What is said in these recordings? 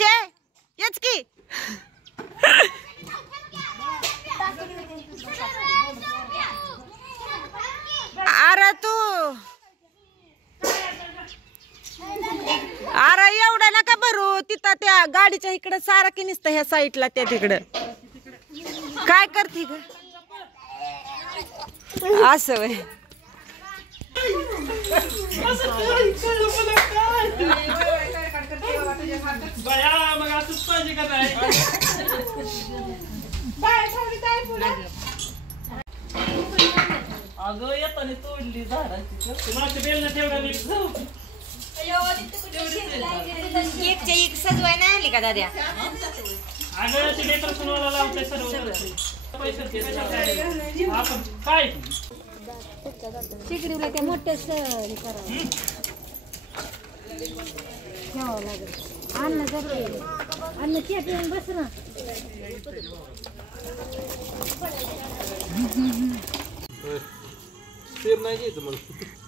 वर्षे येच की अरे तू अरे एवढा नका भरू तिथं त्या गाडीच्या इकडं सारा की नुसतं ह्या साईडला त्या तिकडं काय करते ग असं वय अगं येताना तोडली झाडाची बेल ठेवला एक सजवाय नाही आली का दाद्या अगं ते डेकोरेशनवाला लावतंय सर्व पैसे आपण काय शेकडीला त्या मोठ्याच हे करावं ठेवावं लागेल अन्न जर अन्न चहा पिऊन बस ना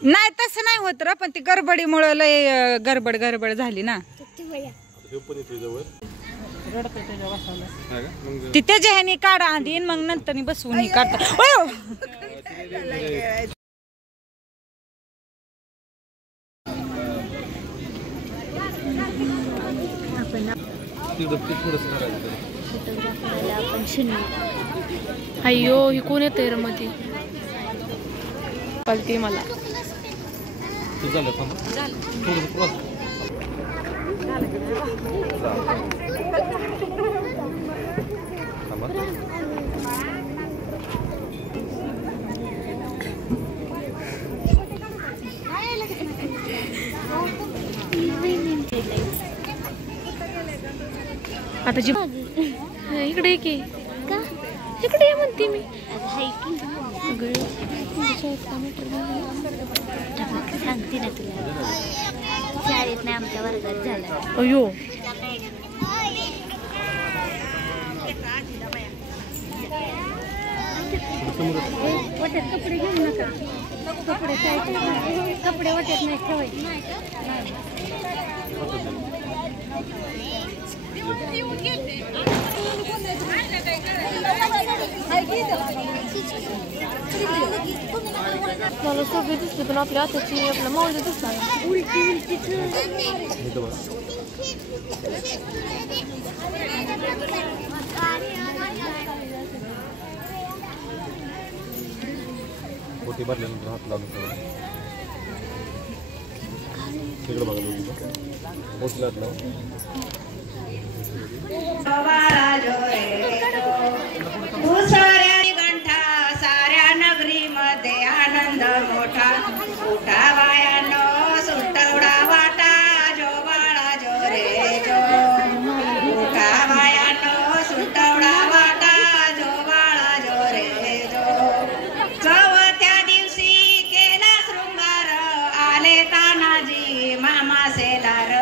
नाही तसं नाही होत र पण ती गडबडीमुळे लय गडबड झाली ना ती त्याच्या ह्यानी काढा आधी मग नंतर बसवून काढता अय्यो ही कोण येतंय र मध्ये पालती मला आता जी इकडे की का इकडे ये म्हणते मी सांगते ना तुला शाळेत नाही आमच्या वर्गात झाला अयो वाट्यात कपडे घेऊ नका कपडे कपडे वाट्यात नाही ठेवायचे मला सगळे दिसले पण आपल्या हाताची आपल्या माऊली दिसणार उलटी पोटी भरल्यानंतर हात लावून तिकडे बघा पोटी हात लावून साऱ्या नगरी मध्ये आनंद मोठा उठा वायानो सुटवडा वाटा जो बाळा जो रे जो उठा वायानो सुटवडा वाटा जो बाळा जो रे जो चौथ्या दिवशी केला शृंगार आले तानाजी मामा सेलार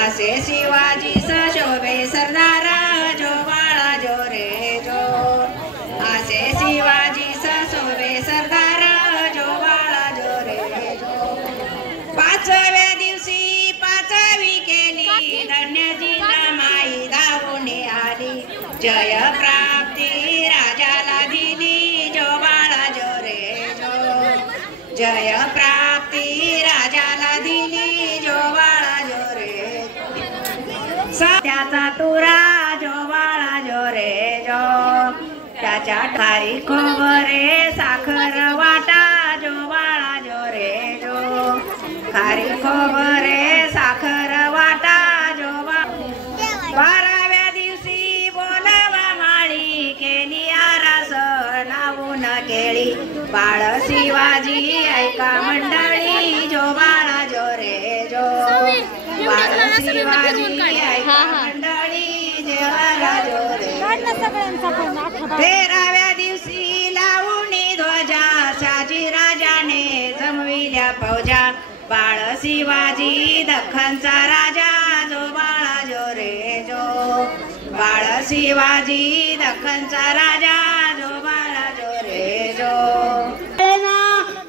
असे शिवाजी सशोभे सरदार जो बाळा जो रे जो असे शिवाजी सशोभे सरदार जो बाळा जो रे जो पाचव्या दिवशी पाचवी केली धन्यजी माई धावून आली जय प्राप्ती राजाला दिली जो बाळा जो रे जो जय प्राप्ती राजाला दिली जो बाळा जो रे त्याचा तुरा जो बाळा जो रे जो त्याच्या ठारी खोबरे साखर वाटा जो बाळा जो रे जो खारी खोबरे साखर वाटा जो बाराव्या दिवशी बोलवा माळी केली आरास नावून केळी बाळ शिवाजी ऐका मंडळी जो बाळा जो रे जो बाळ शिवाजी ऐका मंडळी जेवाला जो रे 13व्या दिवशी लावून ध्वजा शाजी राजाने जमविल्या फौजा बाळ शिवाजी दख्खनचा राजा जो बाळा जो रे जो बाळ शिवाजी दख्खनचा राजा जो बाळा जो रे जो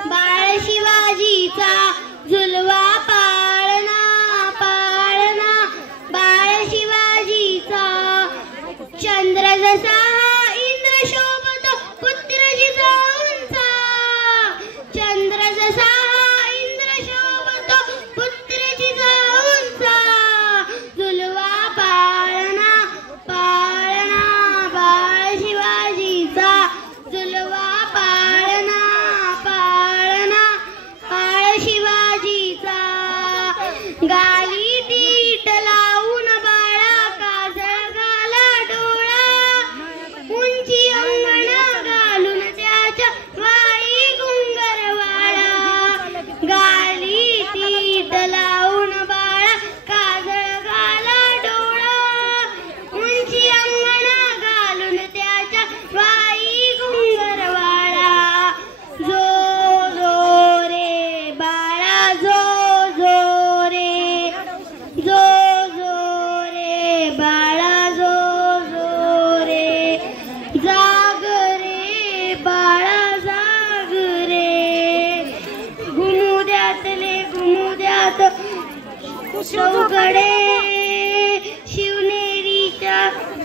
बाळ शिवाजीचा झुलवा पाळणा पाळणा बाळ शिवाजी हात चौकडे शिवनेरीच्या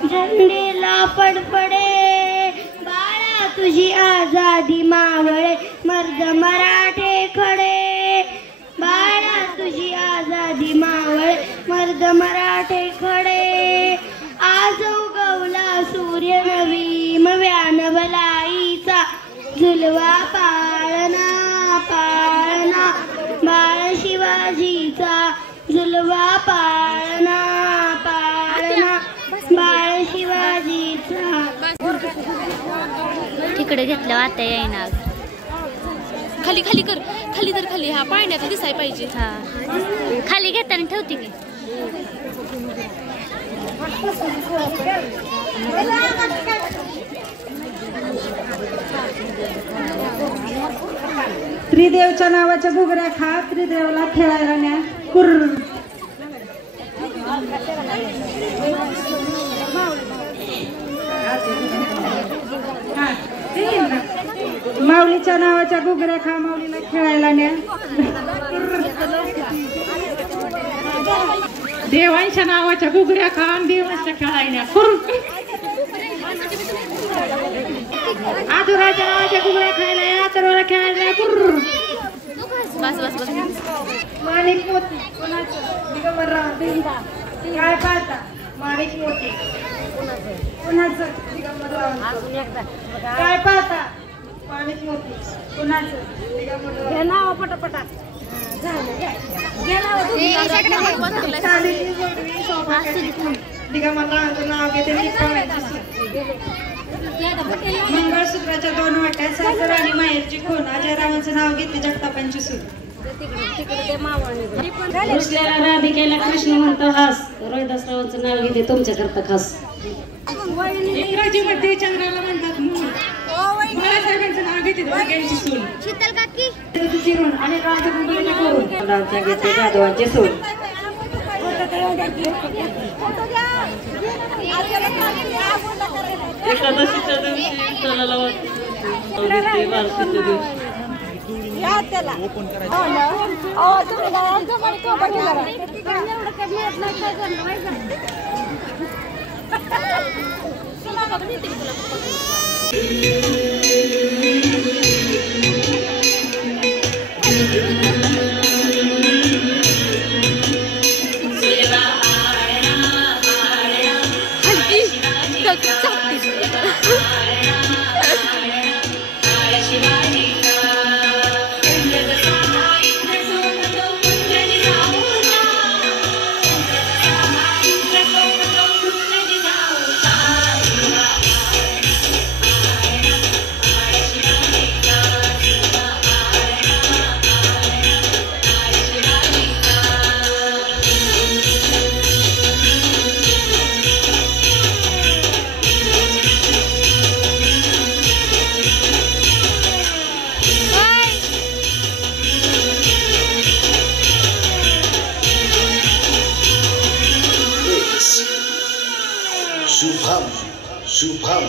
झेंडेला फडफडे बाळा तुझी आझादी मावळे मर्द मराठे खडे बाळा तुझी आझादी मावळे मर्द मराठे खडे आज उगवला सूर्य नवीन व्यान भलाईचा झुलवा पाळणा पाळणा बाळ शिवाजीचा झुलवा पाळणा पाळणा बाळ शिवाजीचा. तिकडे घेतलं आता येईना. खाली खाली कर खाली तर खाली हा पाण्यात दिसाय पाहिजे. हा खाली घेताना ठेवते की. त्रिदेवच्या नावाच्या घुगऱ्या खा त्रिदेवला खेळायला न्या कुर्र. माऊलीच्या नावाच्या घुगऱ्या खा माऊलीला खेळायला न्या. देवांच्या नावाच्या घुगऱ्या खा आणि देवांच्या खेळायला न्या कुर्र. आधुराच्या नावाच्या घुगऱ्या खायला या आतुराला खेळायला न्या कुर्र. बस बस बस. माणिक मोती दिगंबरराव काय पाहता माणिक मोती कोणाचं दिगंबरराव काय पाहता माणिक मोती कोणाचं दिगंबरराव नाव पटापटा दिगंबररावांचं नाव घेते. मंगळसूत्राच्या 2 वाट्या सासर आणि माहेरची खून अजयरावांचं नाव घेते जगतापांची सून. रुसलेला राधिकेला कृष्ण म्हणतो हास रोहिदासरावांचं नाव घेते तुमच्याकरता खास. इंग्रजीमध्ये चंद्राला म्हणतात मूल बाळासाहेबांचं नाव घेते दोघांची सून. शीतल काकी चिरून आणि राजकुंडलीने करून रावच्या घेते जाधवांची सून. एकादशीच्या दिवशी विठ्ठलाला वाटते बारशीच्या दिवशी. शुभम शुभम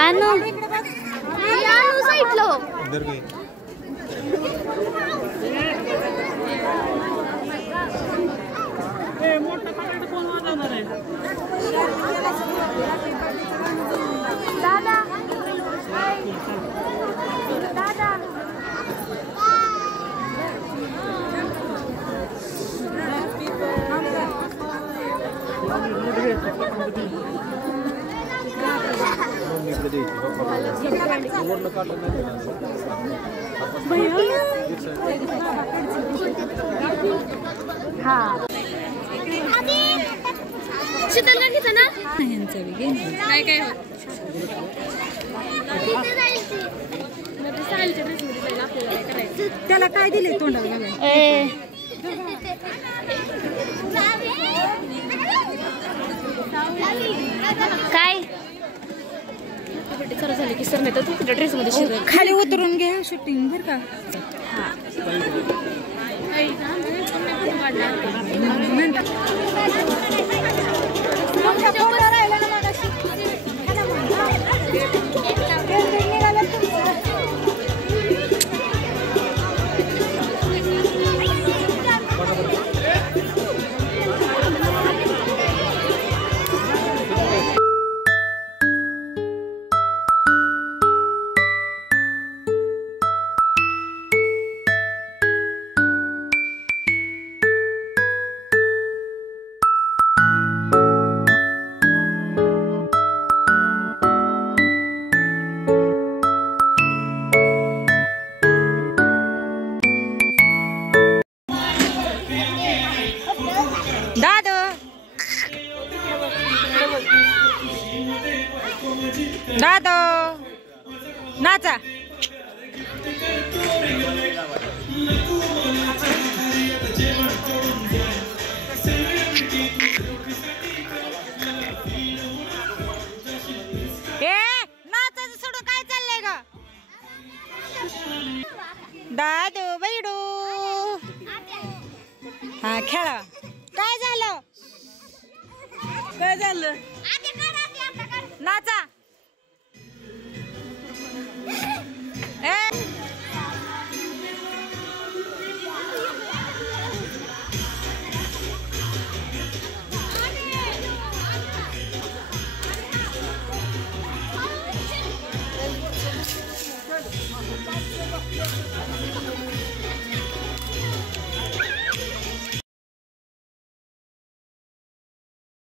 आणू साईडलो इधर गई मोठा पकड कोण वाजवणार आहे दादा दादा शीतल काकीचं ना काय काय होत त्याला काय दिले तोंडाला काय चालू झाली की सर नाही तर तू कुठल्या ड्रेस मध्ये शिरत खाली उतरून घ्या शूटिंग बर का दादा नाचा नाचाचं सोडून काय चाललंय ग दादू बैडू हा खेळा काय झालं नाचा